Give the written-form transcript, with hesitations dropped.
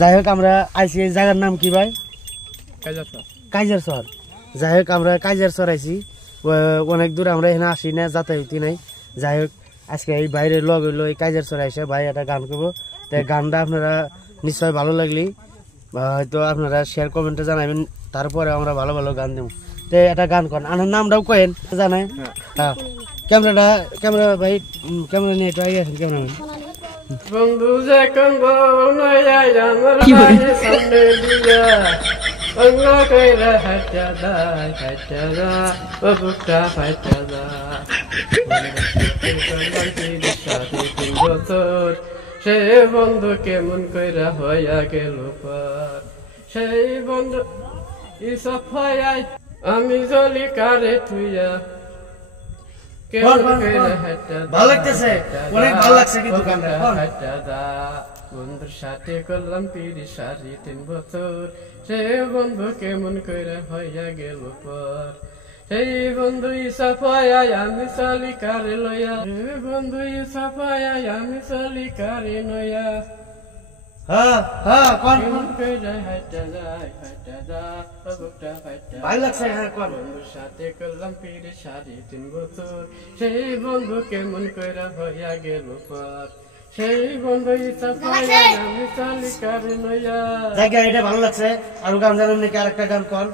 যাই হোক আমরা আইছি এই জায়গার নাম কি ভাই? কাইজারচর। যাই হোক আমরা কাইজারচর আইছি, অনেক দূর আমরা এখানে আসি না, যাতায়াতি নাই। যাই হোক আজকে এই বাইরে লগ হইলো এই কাইজারচর আইসে ভাই একটা গান করবো। তাই গানটা আপনারা নিশ্চয় ভালো লাগলি হয়তো আপনারা শেয়ার কমেন্টে জানাবেন, তারপরে আমরা ভালো ভালো গান দেবো। তো একটা গান করেন, আমার নামটাও কেন জানাই। হ্যাঁ ক্যামেরা ভাই, ক্যামেরা নিয়ে একটু আগে আসেন ক্যামেরাম্যান। বন্ধু যে কঙ্গো নয়াই আমার সামনে দিয়া অন্য কইরা হাঁটা দা বুকটা ফাইটা দা সে বন্ধু কেমন কইরা হইয়া গেল পার, সেই বন্ধু ইসব হইয়াই আমি জলি কারে থুইয়া বন্ধুর সাথে করলাম ৩০ বছর, সে বন্ধু কেমন করে হইয়া গেল পর, সেই বন্ধু সাফায় আমি চলি কারে লইয়া, বন্ধু সাফায় আমি চলি কারে নয়া। বন্ধুর সাথে করলাম ৩০ বছর, সেই বন্ধু কেমন কইরা হইয়া গেল পর, সেই বন্ধু আমি চলি কারে নয়া। এটা ভালো লাগছে। আর গান জানেন নাকি? আরেকটা গান কর।